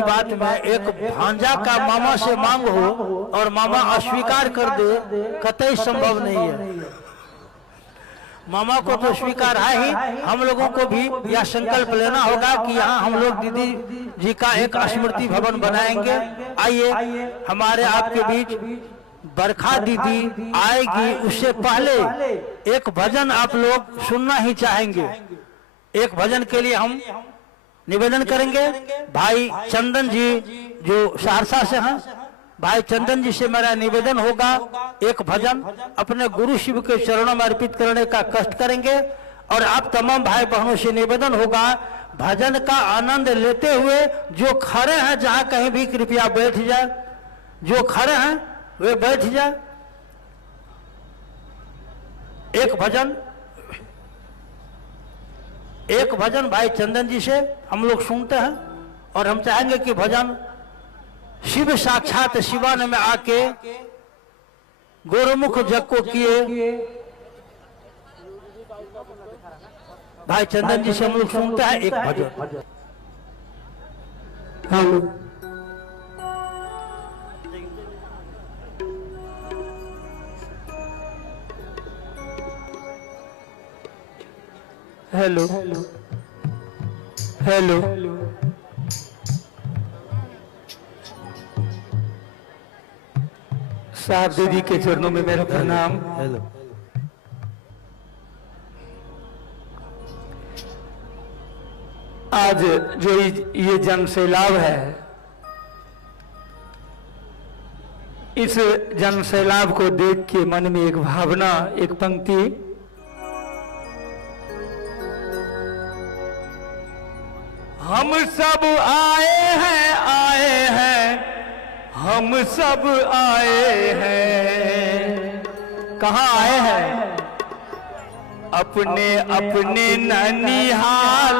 बात में एक भांजा का मामा से मांग हो और मामा अस्वीकार कर दे, कतई संभव नहीं है। मामा को तो स्वीकार है ही, हम लोगों को भी यह संकल्प लेना होगा कि यहाँ हम लोग दीदी जी का एक स्मृति भवन बनाएंगे। आइए हमारे आपके बीच बरखा दीदी आएगी, उससे पहले एक भजन आप लोग सुनना ही चाहेंगे। एक भजन के लिए हम निवेदन करेंगे भाई चंदन जी जो सहरसा से हैं, भाई चंदन जी से मेरा निवेदन होगा एक भजन अपने गुरु शिव के चरणों में अर्पित करने का कष्ट करेंगे। और आप तमाम भाई बहनों से निवेदन होगा भजन का आनंद लेते हुए जो खड़े हैं जहां कहीं भी कृपया बैठ जाए, जो खड़े हैं वे बैठ जाए। एक भजन भाई चंदन जी से हम लोग सुनते हैं और हम चाहेंगे कि भजन शिव साक्षात शिवान में आके गोरमुख जग को किए भाई चंदन जी से हम लोग सुनते हैं एक भजन। हेलो हेलो हेलो साहब दीदी के चरणों में मेरा प्रणाम। हेलो आज जो ये जन सैलाब है, इस जन सैलाब को देख के मन में एक भावना, एक पंक्ति हम सब आए हैं हम सब आए हैं। कहाँ आए हैं? अपने अपने ननिहाल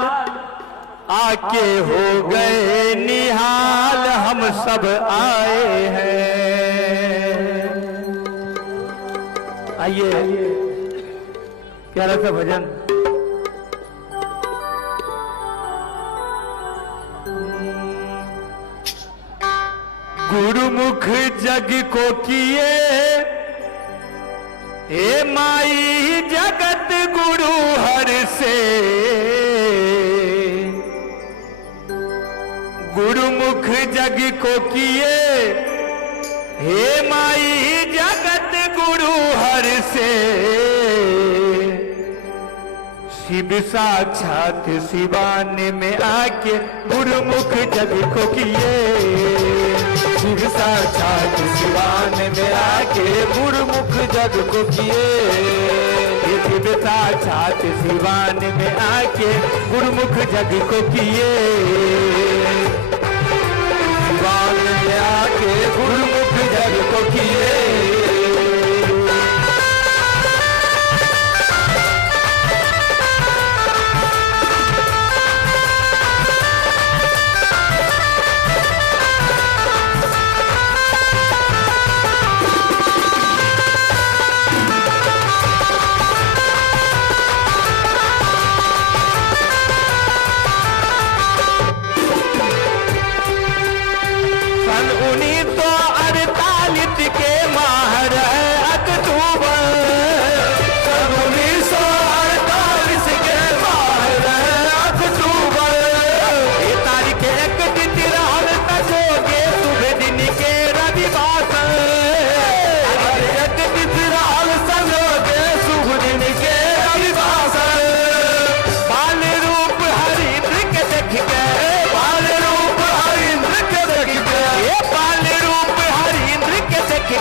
आके हो गए निहाल, हम सब आए हैं। आइए प्यारा सा भजन। गुरुमुख जग को किए हे माई जगत गुरु हर से, गुरुमुख जग को किए हे माई जगत गुरु हर से। शिव साक्षात शिवान में आके गुरुमुख जग को किए, शिव साक्षात शिवान में आके गुरुमुख जग को किए। शिव साक्षात शिवान में आके गुरुमुख जग को किए, शिवान में आके गुरुमुख जग को किए। बाल रूप हरिंद्र के देख के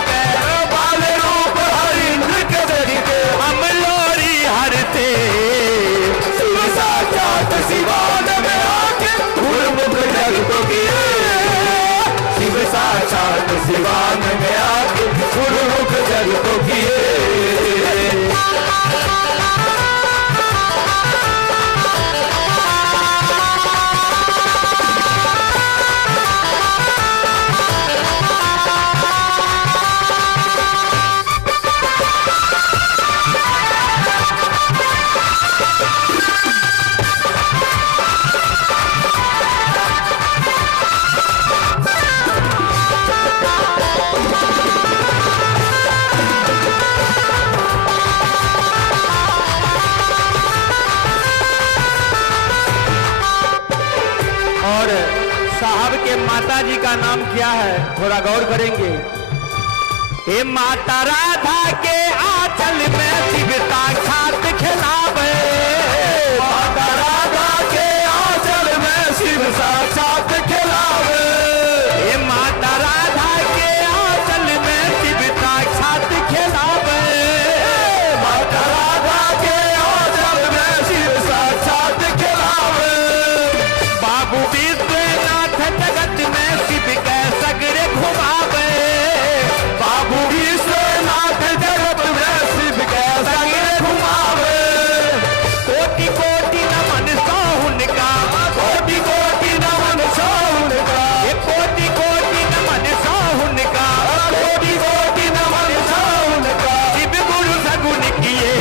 बाल साहब के माता जी का नाम क्या है, थोड़ा गौर करेंगे। हे माता राधा के आंचल में शिव साक्षात खिलावे, माता राधा के आंचल में शिव साक्षात खिलावे। हे माता राधा के आंचल में शिव साक्षात खिलावे, माता राधा के आंचल में शिव साक्षात खिलावे। बाबू विश्वनाथ जगत में शिव के सगरे घुमावे, बाबू विश्वनाथ जगत में शिव के सगरे घुमावे। कोटि कोटि नमन सोहुन का, कोटि कोटि नमन सोहुन का, कोटि कोटि नमन सोहुन का, कोटि कोटि नमन सोहुन का। शिव गुरु सगुन किए,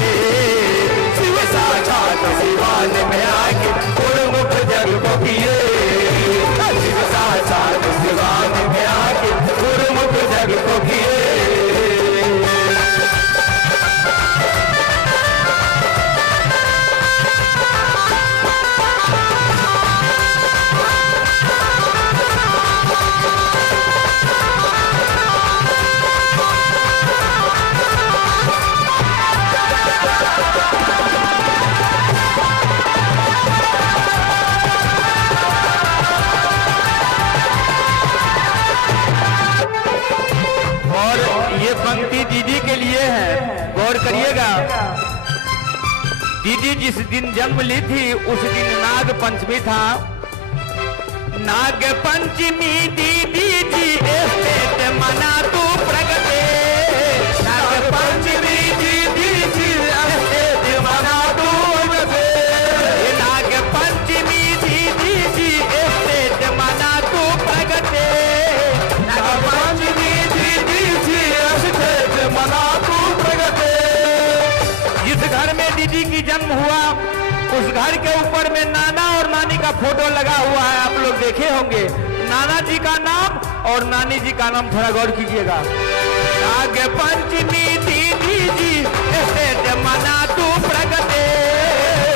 शिव साक्षात सिवान में आके गुरुमुख जग को किए। शिव साक्षात सिवान में आके गुरुमुख जग को किए। और ये पंक्ति दीदी के लिए है, गौर करिएगा। दीदी जिस दिन जन्म ली थी उस दिन नाग पंचमी था। नाग पंचमी दीदी जी स्टेट मना तू प्रगटे, नाग पंचमी दीदी जी स्टेट मना तू प्रगटे, नाग पंचमी दीदी जी स्टेट मना तू प्रगटे, नाग पंचमी मना तू प्रगटे। जिस घर में दीदी की जन्म हुआ उस घर के ऊपर में नाना और नानी का फोटो लगा हुआ है, आप लोग देखे होंगे। नाना जी का नाम और नानी जी का नाम थोड़ा गौर कीजिएगा। नाग पंचमी दीदी जी स्टेट मना तू प्रगटे,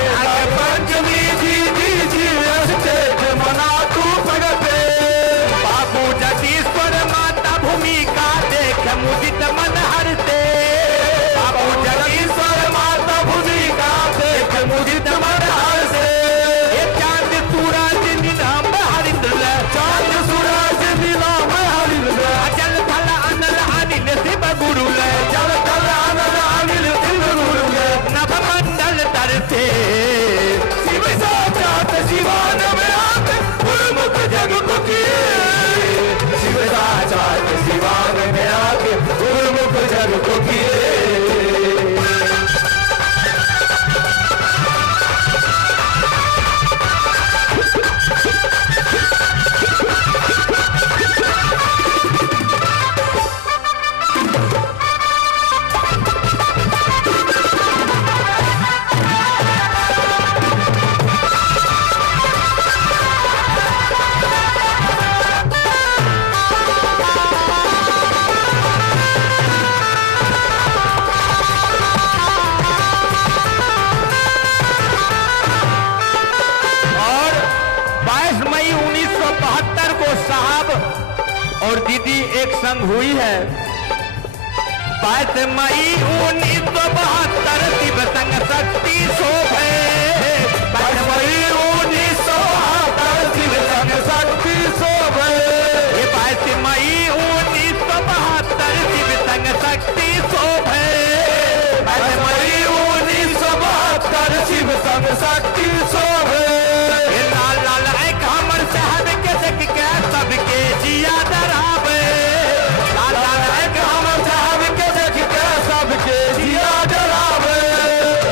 नाग पंचमी दीदी जी स्टेट मना तू प्रगटे। बाबू जगदीश्वर माता भूमिका देख मुदित मन हरते, बाबू जगदीश्वर माता भूमिका देख मुदित मन हरते। ये चांद सूरज नीलम हरिंद्र, चांद सूरज नीलम हरिंद्र, अचल थल अनल अनिल शिव गुरु, जल तल अनल अनिल शिव गुरु, नभ मंडल तरते। शिव साक्षात सिवान में आके गुरुमुख जग को किए। शिव साक्षात सिवान में आके गुरुमुख जग को किए। और 22 मई 1972 को साहब और दीदी एक संग हुई है। 22 मई 1972 शिव संग शक्ति शोभे, 22 मई 1972 शिव संग शक्ति शोभे। 22 मई 1972 शिव संग शक्ति शोभे, 22 मई 1972 शिव संग शक्ति शोभे। लाल लाल एक हमर साहब के देख के सबके जिया डरावे, लाल लाल एक हमर साहब के देख के सबके जिया डरावे।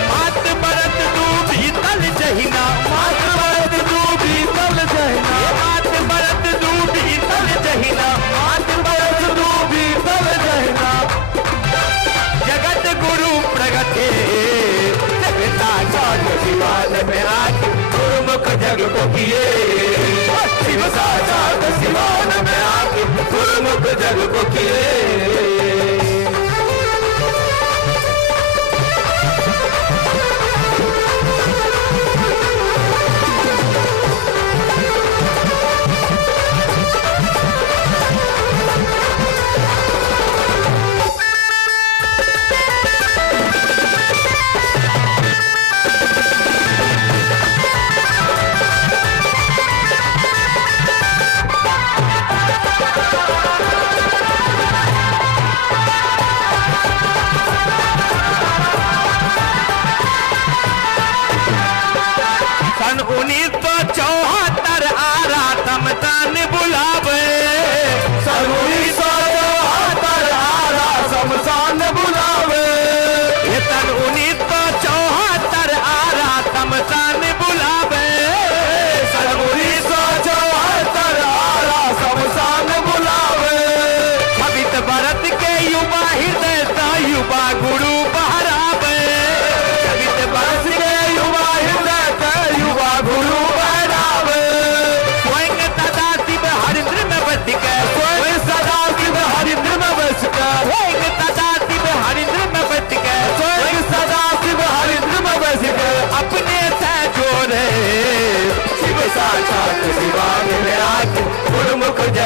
मात बरत तू भीतल जहिना, मात बरत तू भीतल जहिना, मात बरत तू भीतल जहिना, मात बरत तू भीतल जहिना। जगत गुरु प्रगटे, साक्षात सिवान में आके गुरुमुख जग को किए। शिव साक्षात सिवान में आके गुरुमुख जग को किए।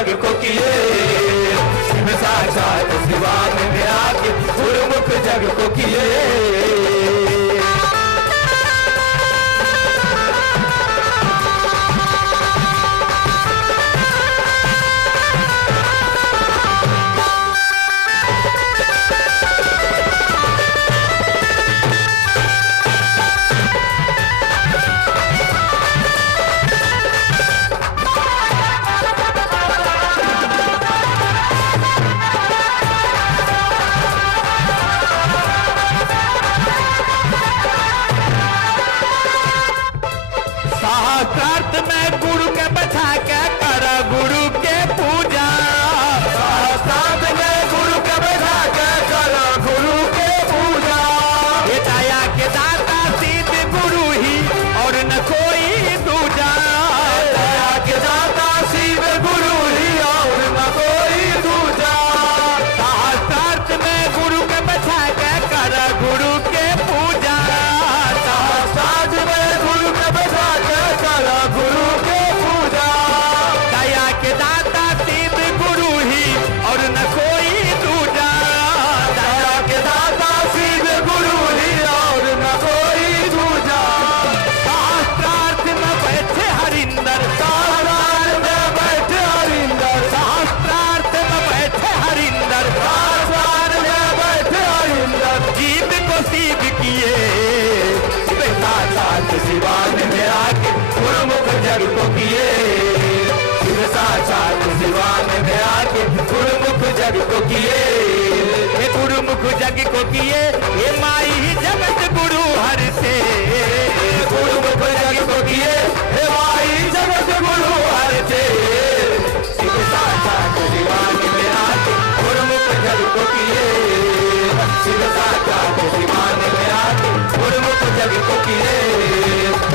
जग को किए, शिव साक्षात सिवान में आके गुरुमुख जग को किए। शास्त्रार्थ में गुरु के बैठा के कर गुरु के पूजा, शास्त्रार्थ में गुरु के बैठा के कर गुरु के पूजा। ये दया के दाता सिद्ध गुरु ही और न कोई दूजा, दया के दाता शिव गुरु ही और न कोई दूजा। शास्त्रार्थ में गुरु के बैठा के कर गुरु के पूजा, शास्त्रार्थ में गुरु के बैठा के कर गुरु के पूजा। दया के दाता सिद्ध गुरु ही और न कोई दूजा, दया के दाता शिव गुरु ही और न कोई दूजा। शास्त्रार्थ में बैठे हरिंदर, शास्त्रार्थ में बैठे हरिंदर, शास्त्रार्थ में बैठे हरिंदर, शास्त्रार्थ में बैठे हरिंदर। जीव को सिद्ध किए, साक्षात सिवान में आके गुरुमुख जग को किए, शिव साक्षात सिवान में आके गुरुमुख जग को किए। ये गुरुमुख जग को किए, ये माई जगत गुरु हर से, गुरुमुख जग को किए, हे भाई जगत गुरु हर थे। शिव साक्षात सिवान में आके गुरुमुख जग को किए, शिव साक्षात सिवान में आके गुरुमुख जग को किए,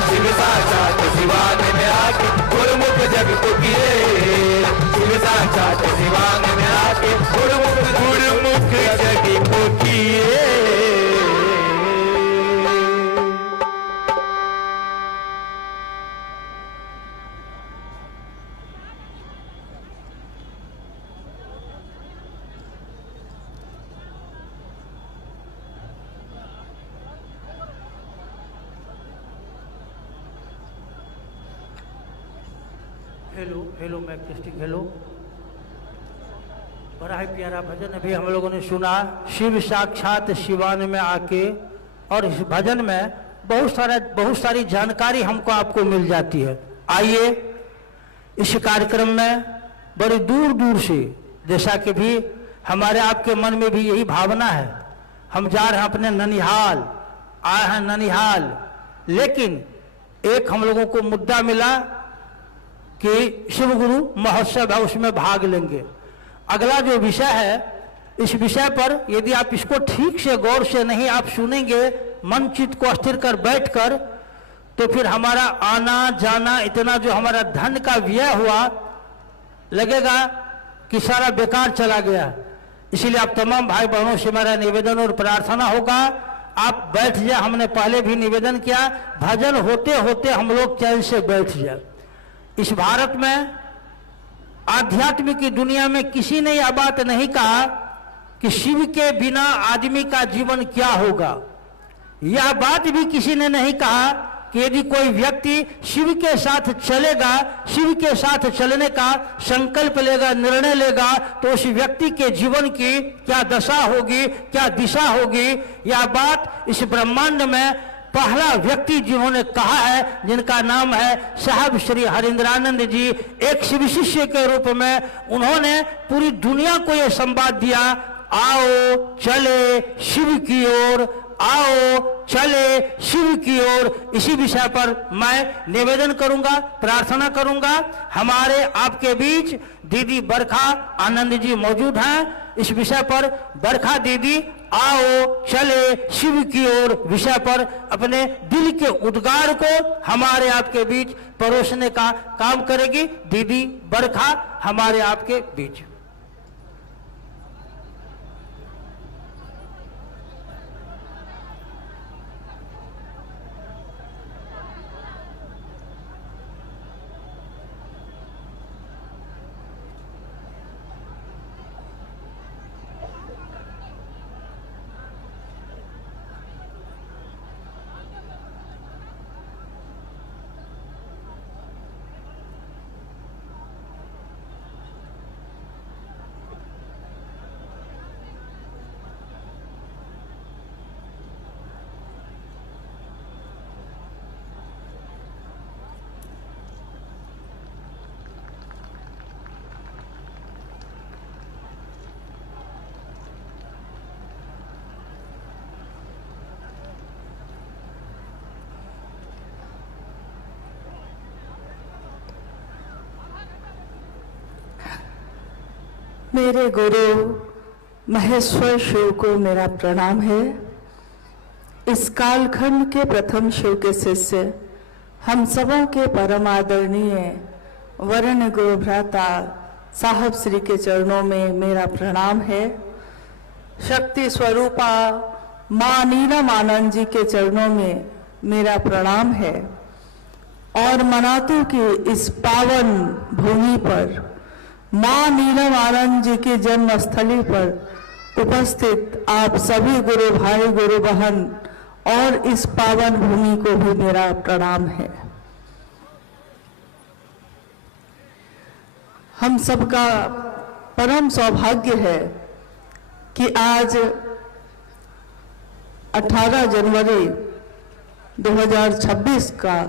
शिव साक्षात सिवान में आके गुरुमुख जग को किए, शिव साक्षात सिवान में आके गुरुमुख जग को किए। हेलो हेलो मैं टेस्टिंग हेलो। बड़ा ही प्यारा भजन अभी हम लोगों ने सुना, शिव साक्षात शिवान में आके। और इस भजन में बहुत सारी जानकारी हमको आपको मिल जाती है। आइए इस कार्यक्रम में बड़ी दूर दूर से, जैसा कि भी हमारे आपके मन में भी यही भावना है, हम जा रहे हैं अपने ननिहाल, आए हैं ननिहाल, लेकिन एक हम लोगों को मुद्दा मिला कि शिव गुरु महोत्सव है, उसमें भाग लेंगे। अगला जो विषय है, इस विषय पर यदि आप इसको ठीक से गौर से नहीं आप सुनेंगे, मन चित्त को स्थिर कर बैठकर, तो फिर हमारा आना जाना, इतना जो हमारा धन का व्यय हुआ, लगेगा कि सारा बेकार चला गया। इसीलिए आप तमाम भाई बहनों से मेरा निवेदन और प्रार्थना होगा, आप बैठ जाए। हमने पहले भी निवेदन किया, भजन होते होते हम लोग चैन से बैठ जाए। इस भारत में आध्यात्म की दुनिया में किसी ने यह बात नहीं कहा कि शिव के बिना आदमी का जीवन क्या होगा। यह बात भी किसी ने नहीं कहा कि यदि कोई व्यक्ति शिव के साथ चलेगा, शिव के साथ चलने का संकल्प लेगा, निर्णय लेगा, तो उस व्यक्ति के जीवन की क्या दशा होगी, क्या दिशा होगी। यह बात इस ब्रह्मांड में पहला व्यक्ति जिन्होंने कहा है, जिनका नाम है साहब श्री हरिंद्रानंद जी, एक शिव शिष्य के रूप में उन्होंने पूरी दुनिया को यह संवाद दिया, आओ चले शिव की ओर, आओ चले शिव की ओर। इसी विषय पर मैं निवेदन करूंगा, प्रार्थना करूंगा। हमारे आपके बीच दीदी बरखा आनंद जी मौजूद हैं। इस विषय पर बरखा दीदी आओ चले शिव की ओर विषय पर अपने दिल के उद्गार को हमारे आपके बीच परोसने का काम करेगी। दीदी बरखा हमारे आपके बीच। मेरे गुरु महेश्वर शिव को मेरा प्रणाम है। इस कालखंड के प्रथम शिव के शिष्य, हम सबों के परम आदरणीय वर्ण गुरु भ्राता साहब श्री के चरणों में मेरा प्रणाम है। शक्ति स्वरूपा माँ नीलम आनंद जी के चरणों में मेरा प्रणाम है। और मनातू की इस पावन भूमि पर माँ नीलम आनंद जी की जन्म स्थली पर उपस्थित आप सभी गुरु भाई गुरु बहन और इस पावन भूमि को भी मेरा प्रणाम है। हम सबका परम सौभाग्य है कि आज 18 जनवरी 2026 का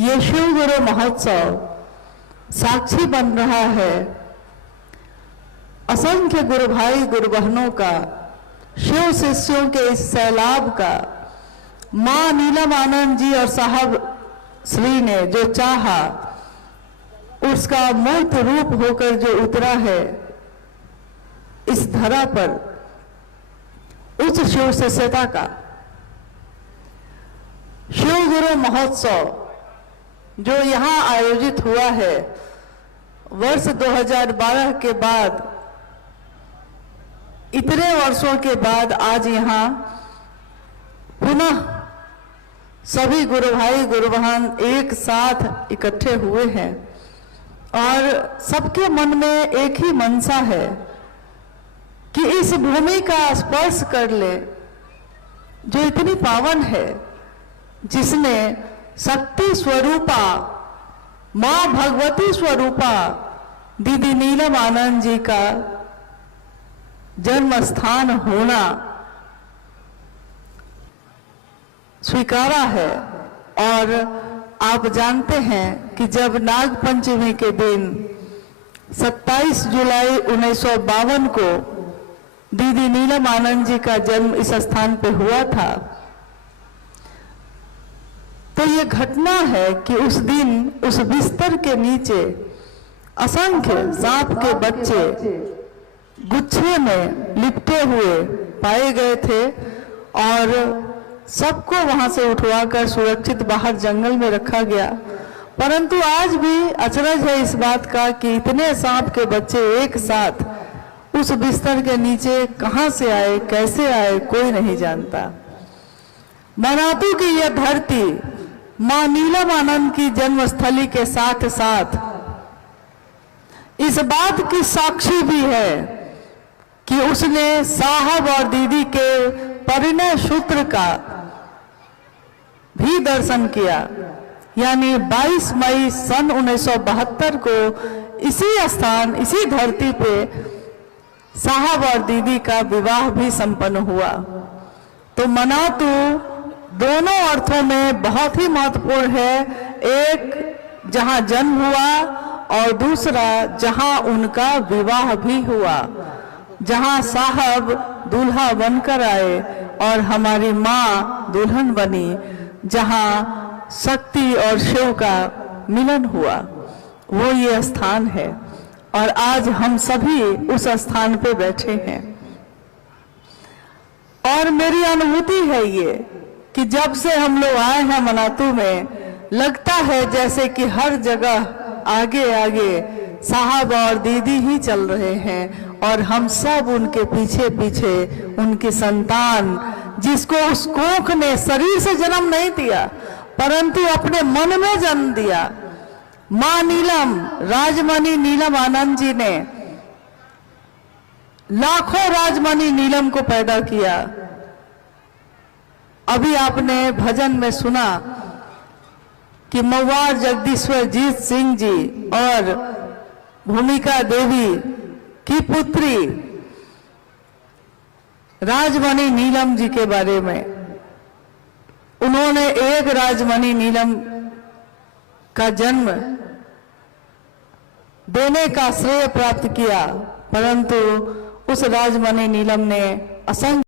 ये शिव गुरु महोत्सव साक्षी बन रहा है असंख्य गुरु भाई गुरु बहनों का, शिव शिष्यों के इस सैलाब का। माँ नीलम आनंद जी और साहब श्री ने जो चाहा उसका मूर्त रूप होकर जो उतरा है इस धरा पर, उस शिव शिष्यता का शिव गुरु महोत्सव जो यहाँ आयोजित हुआ है, वर्ष 2012 के बाद, इतने वर्षों के बाद आज यहाँ पुनः सभी गुरु भाई गुरु बहन एक साथ इकट्ठे हुए हैं और सबके मन में एक ही मनसा है कि इस भूमि का स्पर्श कर ले जो इतनी पावन है, जिसने शक्ति स्वरूपा मां भगवती स्वरूपा दीदी नीलम आनंद जी का जन्म स्थान होना स्वीकारा है। और आप जानते हैं कि जब नाग पंचमी के दिन 27 जुलाई 1952 को दीदी नीलम आनंद जी का जन्म इस स्थान पे हुआ था, तो ये घटना है कि उस दिन उस बिस्तर के नीचे असंख्य सांप के बच्चे गुच्छे में लिपटे हुए पाए गए थे और सबको वहां से उठवाकर सुरक्षित बाहर जंगल में रखा गया। परंतु आज भी अचरज है इस बात का कि इतने सांप के बच्चे एक साथ उस बिस्तर के नीचे कहां से आए, कैसे आए, कोई नहीं जानता। मनातू की यह धरती मां नीलम आनंद की जन्मस्थली के साथ साथ इस बात की साक्षी भी है कि उसने साहब और दीदी के परिणय सूत्र का भी दर्शन किया। यानी 22 मई सन 1972 को इसी स्थान, इसी धरती पे साहब और दीदी का विवाह भी संपन्न हुआ। तो मनातू दोनों अर्थों में बहुत ही महत्वपूर्ण है। एक जहां जन्म हुआ और दूसरा जहां उनका विवाह भी हुआ, जहां साहब दूल्हा बनकर आए और हमारी माँ दुल्हन बनी, जहां शक्ति और शिव का मिलन हुआ, वो ये स्थान है। और आज हम सभी उस स्थान पे बैठे हैं और मेरी अनुभूति है ये कि जब से हम लोग आए हैं मनातू में, लगता है जैसे कि हर जगह आगे आगे साहब और दीदी ही चल रहे हैं और हम सब उनके पीछे पीछे उनकी संतान, जिसको उस कोख ने शरीर से जन्म नहीं दिया परंतु अपने मन में जन्म दिया। मां नीलम, राजमणि नीलम आनंद जी ने लाखों राजमणि नीलम को पैदा किया। अभी आपने भजन में सुना कि मवार जगदीश्वर जीत सिंह जी और भूमिका देवी की पुत्री राजमणि नीलम जी के बारे में। उन्होंने एक राजमणि नीलम का जन्म देने का श्रेय प्राप्त किया, परंतु उस राजमणि नीलम ने असंख्य